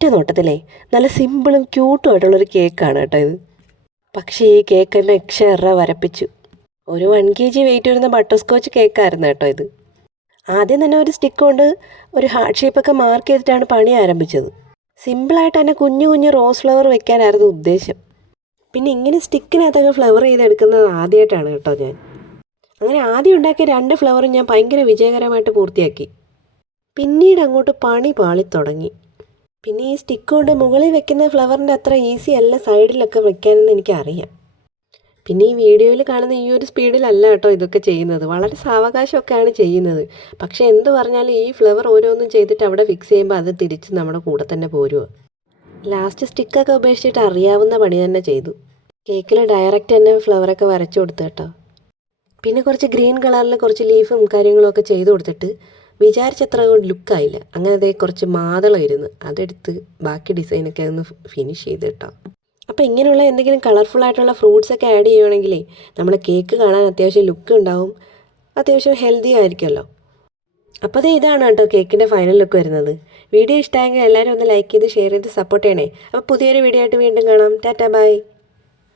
ഒറ്റ നോട്ടത്തിലേ നല്ല സിമ്പിളും ക്യൂട്ടും ആയിട്ടുള്ളൊരു കേക്കാണ് കേട്ടോ ഇത്. പക്ഷേ ഈ കേക്ക് എന്നെ എക്സ്ട്രാ വരപ്പിച്ചു. ഒരു 1 kg വെയിറ്റ് വരുന്ന ബട്ടർ സ്കോച്ച് കേക്കായിരുന്നു കേട്ടോ ഇത്. ആദ്യം തന്നെ ഒരു സ്റ്റിക്ക് കൊണ്ട് ഒരു ഹാർട്ട് ഷേപ്പൊക്കെ മാർക്ക് ചെയ്തിട്ടാണ് പണി ആരംഭിച്ചത്. സിമ്പിളായിട്ട് തന്നെ കുഞ്ഞു കുഞ്ഞു റോസ് ഫ്ലവർ വെക്കാനായിരുന്നു ഉദ്ദേശം. പിന്നെ ഇങ്ങനെ സ്റ്റിക്കിനകത്തൊക്കെ ഫ്ലവർ ചെയ്തെടുക്കുന്നത് ആദ്യമായിട്ടാണ് കേട്ടോ ഞാൻ. അങ്ങനെ ആദ്യം ഉണ്ടാക്കിയ 2 ഫ്ലവറും ഞാൻ ഭയങ്കര വിജയകരമായിട്ട് പൂർത്തിയാക്കി. പിന്നീട് അങ്ങോട്ട് പണി പാളി തുടങ്ങി. പിന്നെ ഈ സ്റ്റിക്ക് കൊണ്ട് മുകളിൽ വെക്കുന്ന ഫ്ലവറിൻ്റെ അത്ര ഈസി അല്ല സൈഡിലൊക്കെ വെക്കാനെന്ന് എനിക്കറിയാം. പിന്നെ ഈ വീഡിയോയിൽ കാണുന്ന ഈ ഒരു സ്പീഡിലല്ല കേട്ടോ ഇതൊക്കെ ചെയ്യുന്നത്, വളരെ സാവകാശമൊക്കെയാണ് ചെയ്യുന്നത്. പക്ഷേ എന്ത് പറഞ്ഞാലും ഈ ഫ്ലവർ ഓരോന്നും ചെയ്തിട്ട് അവിടെ ഫിക്സ് ചെയ്യുമ്പോൾ അത് തിരിച്ച് നമ്മുടെ കൂടെ തന്നെ പോരുക. ലാസ്റ്റ് സ്റ്റിക്കൊക്കെ ഉപേക്ഷിച്ചിട്ട് അറിയാവുന്ന പണി തന്നെ ചെയ്തു. കേക്കിൽ ഡയറക്റ്റ് തന്നെ ഫ്ലവറൊക്കെ വരച്ചു കൊടുത്തു കേട്ടോ. പിന്നെ കുറച്ച് ഗ്രീൻ കളറിൽ കുറച്ച് ലീഫും കാര്യങ്ങളും ഒക്കെ ചെയ്ത് കൊടുത്തിട്ട് വിചാരിച്ചത്ര കൊണ്ട് ലുക്കായില്ല. അങ്ങനെ അതേ കുറച്ച് മാതളം ഇരുന്ന് അതെടുത്ത് ബാക്കി ഡിസൈനൊക്കെ ഒന്ന് ഫിനിഷ് ചെയ്ത് കേട്ടോ. അപ്പോൾ ഇങ്ങനെയുള്ള എന്തെങ്കിലും കളർഫുൾ ആയിട്ടുള്ള ഫ്രൂട്ട്സൊക്കെ ആഡ് ചെയ്യുകയാണെങ്കിലേ നമ്മുടെ കേക്ക് കാണാൻ അത്യാവശ്യം ലുക്ക് ഉണ്ടാവും, അത്യാവശ്യം ഹെൽത്തി ആയിരിക്കുമല്ലോ. അപ്പോൾ ഇതാണ് കേട്ടോ കേക്കിൻ്റെ ഫൈനൽ ലുക്ക് വരുന്നത്. വീഡിയോ ഇഷ്ടമായെങ്കിൽ എല്ലാവരും ഒന്ന് ലൈക്ക് ചെയ്ത് ഷെയർ ചെയ്ത് സപ്പോർട്ട് ചെയ്യണേ. അപ്പോൾ പുതിയൊരു വീഡിയോ ആയിട്ട് വീണ്ടും കാണാം. Tata bye.